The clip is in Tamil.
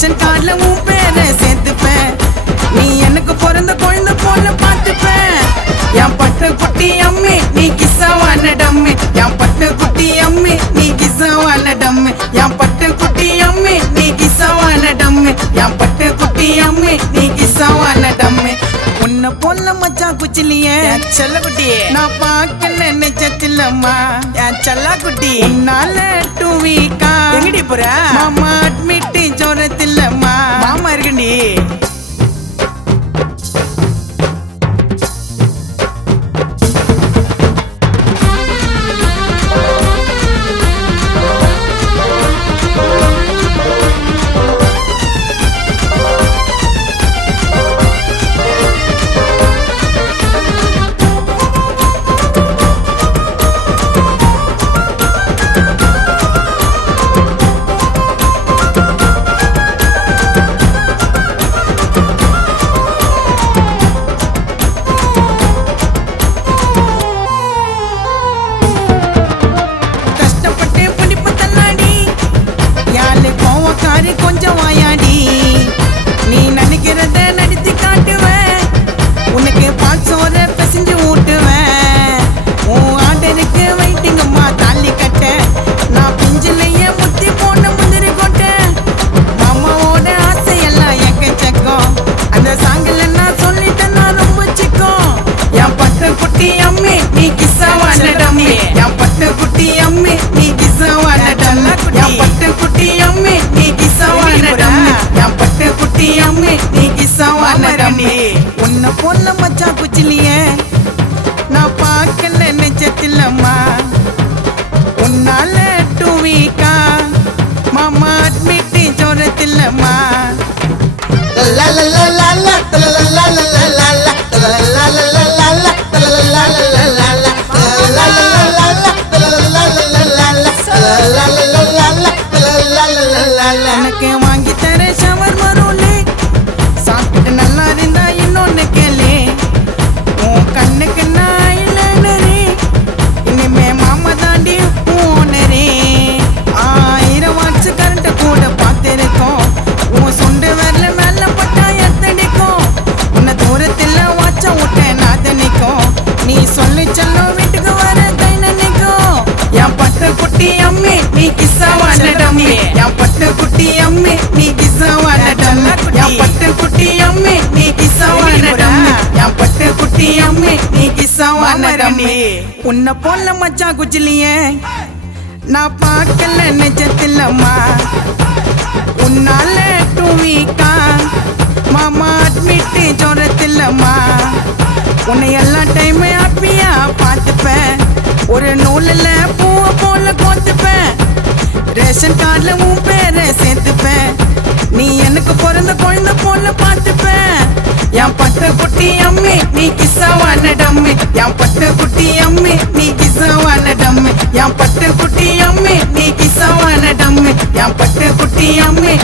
ரேஷன் கார்டுல உன் பேரை சேர்த்துப்பேன். நீ எனக்கு பிறந்த குழந்தை போல பார்த்துப்பேன். என் பட்டு குட்டி அம்மி நீ கிஸ்ஸாவான டம்மி. என் பட்டு குட்டி அம்மி நீ கிஸ்ஸாவான டம்மி. என் பட்டு குட்டி அம்மி நீ கிஸ்ஸாவான டம்மி. என் பட்டு குட்டி அம்மி நீ கிஸ்ஸாவான டம்மி. உன்னை போல மச்சான் குச்சிலியே செல்ல குட்டி நான் பார்க்க நினைச்சதில்லம்மா. என் செல்லா குட்டி உன்னால 2 வீக்கா எங்கடி போற மாமா அட்மிட் ஜோரத்தில்லம்மா. மாமா இருக்கண்டி கொஞ்சம் வாயாடி. நீ நினைக்கிறத நடித்து காட்டுவேன். உனக்கு பால் சோற பிசைஞ்சு ஊட்டுவேன். உன் ஆர்டருக்கு வெயிட்டிங்கம்மா தாலி கட்ட. நான் பிஞ்சிலையே முத்தி போன முந்திரி கொட்டேன். மாமாவோட ஆசையெல்லாம் எக்கச்சக்கம். அந்த சாங்கில் நான் சொல்லிட்டேன் நான் ரொம்ப சிக்கம். என் பட்டு குட்டி அம்மி நீ கிஸ்ஸாவான டம்மி. என் பட்டு குட்டி அம்மி நீ கிஸ்ஸாவான டம்மி. என் பட்டு குட்டி அம்மி நீ கிஸ்ஸாவான டம்மி. என் பட்டு குட்டி அம்மி நீ கிஸ்ஸாவான டம்மி. உன்னை போல மச்சான் குச்சிலியே நான் பார்க்க நினைச்சதில்லம்மா. உன்னால 2 வீக்கா மாமா அட்மிட் ஜோரத்தில்லம்மா. எனக்கு வாங்கி தர ஷவர் மரோலே சாப்பிட்டு நல்லா இருந்தா இன்னொன்னு கேளு. உன் கண்ணுக்கு நான் இல்லைனரே இனிமே மாமா தாண்டி ஓனரே. 1000 வாட்ஸ் கரண்ட கூட பார்த்திருக்கோம். உன் சொண்டு வரல மேல பட்டா எத்தடிக்கும். உன்னை தூரத்தில் வாட்ச விட்டேன் நாதனிக்கும். நீ சொல்லி செல்லும் வீட்டுக்கு வர கை நினைக்கும். என் பட்டு குட்டி அம்மி நீ கிஸ்ஸாவான டம்மி. என் பட்டு குட்டி அம்மி நீ கிஸ்ஸாவான டம்மி. என் பட்டு குட்டி அம்மி நீ கிஸ்ஸாவான டம்மி. என் பட்டு குட்டி அம்மி நீ கிஸ்ஸாவான டம்மி. உன்னை போல மச்சான் குச்சிலியே நான் பார்க்கல நிஜத்தில்லம்மா. உன்னால 2 வீக்கா மாமா அட்மிட் ஜோரத்தில்லம்மா. உன்னை எல்லா டைமே ஹாப்பியா பார்த்துப்பேன். ஒரு நூலில் பூவை போல கோத்துப்பேன். ரேஷன் கார்டுல உன் பேரை சேர்த்துப்பேன். நீ எனக்கு பிறந்த குழந்தை போல பார்த்துப்பேன். என் பட்டு குட்டி அம்மி நீ கிஸ்ஸாவான டம்மி. என் பட்டு குட்டி அம்மி நீ கிஸ்ஸாவான டம்மி. என் பட்டு குட்டி அம்மி நீ கிஸ்ஸாவான டம்மி. என் பட்டு குட்டி அம்மி